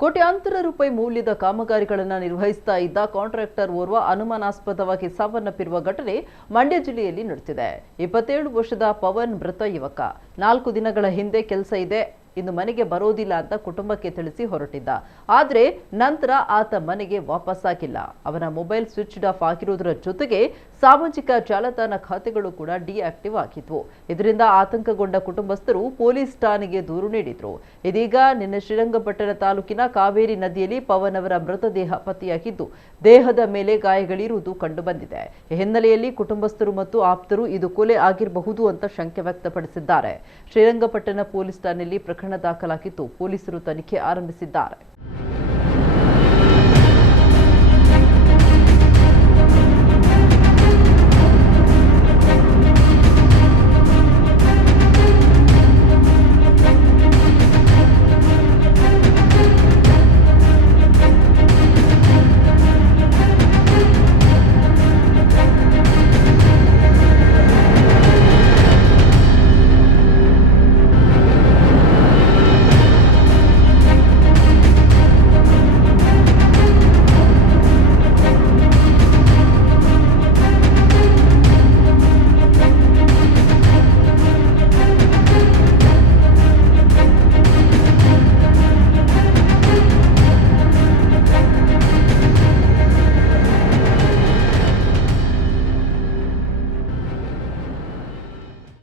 ಕೋಟ್ಯಾಂತರ ರೂಪಾಯಿ ಮೌಲ್ಯದ ಕಾಮಗಾರಿಗಳನ್ನು ನಿರ್ವಹಿಸ್ತಾ ಇದ್ದ ಕಾಂಟ್ರಾಕ್ಟರ್ ಓರ್ವ ಅನುಮಾನಾಸ್ಪದವಾಗಿ ಸಾವನ್ನಪ್ಪಿರುವ ಘಟನೆ ಮಂಡ್ಯ ಜಿಲ್ಲೆಯಲ್ಲಿ ನಡೆದಿದೆ. 27 ವರ್ಷದ ಪವನ್ ಮೃತ ಯುವಕ 4 ದಿನಗಳ ಹಿಂದೆ ಕೆಲಸ ಇದೆ, ಇನ್ನು ಮನೆಗೆ ಬರೋದಿಲ್ಲ ಅಂತ ಕುಟುಂಬಕ್ಕೆ ತಿಳಿಸಿ ಹೊರಟಿದ್ದ. ಆದರೆ ನಂತರ ಆತ ಮನೆಗೆ ವಾಪಸ್ಸಾಗಿಲ್ಲ. ಅವನ ಮೊಬೈಲ್ ಸ್ವಿಚ್ ಆಫ್ ಆಗಿರುವುದರ ಜೊತೆಗೆ ಸಾಮಾಜಿಕ ಜಾಲತಾಣ ಖಾತೆಗಳು ಕೂಡ ಡಿಆಕ್ಟಿವ್ ಆಗಿದ್ವು. ಇದರಿಂದ ಆತಂಕಗೊಂಡ ಕುಟುಂಬಸ್ಥರು ಪೊಲೀಸ್ ಠಾಣೆಗೆ ದೂರು ನೀಡಿದ್ರು. ಇದೀಗ ನಿನ್ನೆ ಶ್ರೀರಂಗಪಟ್ಟಣ ತಾಲೂಕಿನ ಕಾವೇರಿ ನದಿಯಲ್ಲಿ ಪವನ್ ಅವರ ಮೃತದೇಹ ಪತ್ತೆಯಾಗಿದ್ದು, ದೇಹದ ಮೇಲೆ ಗಾಯಗಳಿರುವುದು ಕಂಡುಬಂದಿದೆ. ಈ ಹಿನ್ನೆಲೆಯಲ್ಲಿ ಕುಟುಂಬಸ್ಥರು ಮತ್ತು ಆಪ್ತರು ಇದು ಕೊಲೆ ಆಗಿರಬಹುದು ಅಂತ ಶಂಕೆ ವ್ಯಕ್ತಪಡಿಸಿದ್ದಾರೆ. ಶ್ರೀರಂಗಪಟ್ಟಣ ಪೊಲೀಸ್ ಠಾಣೆಯಲ್ಲಿ ಪ್ರಕರಣ ದಾಖಲಾಗಿದ್ದು, ಪೊಲೀಸರು ತನಿಖೆ ಆರಂಭಿಸಿದ್ದಾರೆ.